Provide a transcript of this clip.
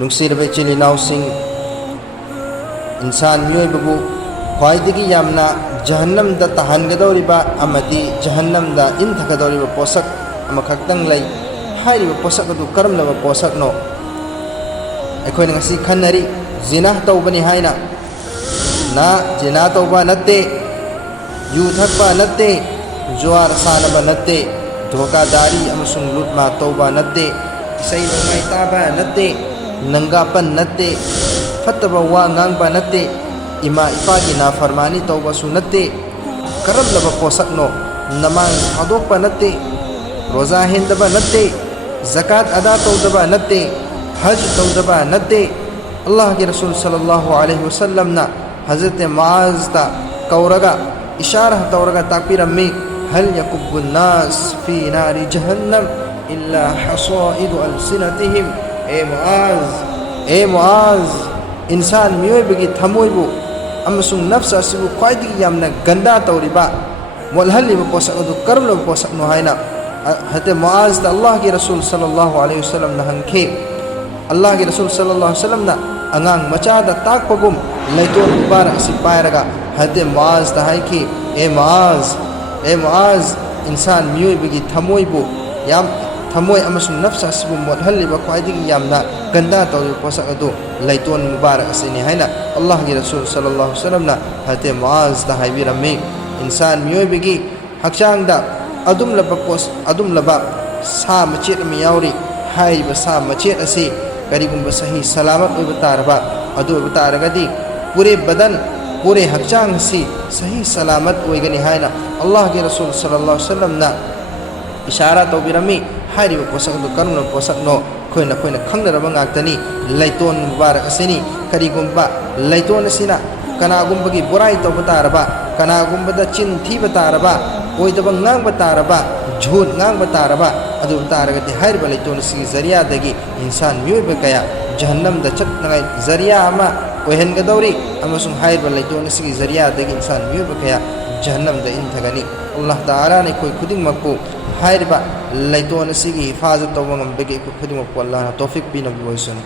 नुंगसिरबे इचिल इनाउसिंग इंसान मियोइबबु ख्वाइदगी यामना जहन्नम दा तहनगदौरिबा अमदी जहन्नम दा इंथगदौरिबा पोसक अमखक्तंग लै हाइरिबा पोसक अदु करमलबा पोसकनो अखोइना ngasi खन्नरी जिना तौबनी हाइना ना जिना तौबा नत्ते यू थकबा नत्ते जुआर सानबा नत्ते धोखादारी अमसुंग लुटमा तौबा नत्ते सही नोंगाई ताबा नत्ते नंगापन नत्ते फत्तबा वा ngangbा नत्ते इमा इपा की नाफरमानी तौबसु नत्ते करमलबा पोसकनो नमाज थादोकबा नत्ते रोजा हिंदबा नत्ते ज़कात अदा तौदबा नत्ते हज तौदबा नत्ते अल्लाह के रसूल सल्लल्लाहु अलैहि वसल्लम ना हज़रत मुआज़ ता कौरगा इशारा तौरगा ताकबिरम्मी हल यकुब्बुन नास फी नारी जहन्नम इल्ला हसाइदु अलसिनतिहिम ए मुआज़ इंसान मियोइबगी थमोइबु अमसुंग नफ्स असिबु ख्वाइदगी यामना गंदा तौरिबा मोलहलिबा पोसक अदु करमलबा पोसकनो हाइना हते मुआज़ ता अल्लाह के रसूल सल्लल्लाहु अलैहि वसल्लम ना हंखे अल्लाह के रसूल सल्लल्लाहु अलैहि वसल्लम ना अंगांग मचादा ताकपगुम लैतोन मुबारक असि पायरगा हते मुआज़ ता हाइखि ए मुआज़ इंसान मियोइबगी थमोइबु याम थमोय अमसुंग नफ्स असिबु मोलहलिबा ख्वाइदगी यामना गंदा तौरिबा पोसक अदु लैतोन मुबारक असनि हाइना अल्लाह के रसूल सल्लल्लाहु अलैहि वसल्लम ना हते मुआज़ ता हाइबिरम्मी इंसान मियोइबगी हक्चांगदा अदुमलबा सा मचेत अमा याउरि हाइरिबा सा मचेत असि करिगुंबा सही सलामत ओइबा तारबा अदु ओइबा तारगदि पूरे बदन पूरे हक्चांग असि सही सलामत ओइगनि हाइना अल्लाह के रसूल सल्लल्लाहु अलैहि वसल्लम ना इशारा तौबिरम्मी हाइरिबा पोसक अदु करमलबा पोसकनो खोइना खंगनरबा ngaktani लैतोन मुबारक असनि करिगुंबा लैतोन असिना कनागुंबगी बोराई तौबा तारबा कनागुंबदा चिन थीबा तारबा ओइदबा ngang तारबा झूठ ngang तारबा अदु तारगदि हाइरिबा लैतोन सिगी जरियादगी इंसान मियोइबा कया जहन्नम दा चटनाय जरिया अमा ओइहनगदौरि अमसुंग हाइरिबा लैतोन सिगी जरियादगी इंसान मियोइबा कया जहन्नम दा इंथगनि अल्लाह ताला ने कोई खुदिंगमकु हाइरिबा लैतोन सिगी हिफाजत तौबा ngamबगी खुदिंगमकु अल्लाह ना तौफीक पिनबि ओइसुन।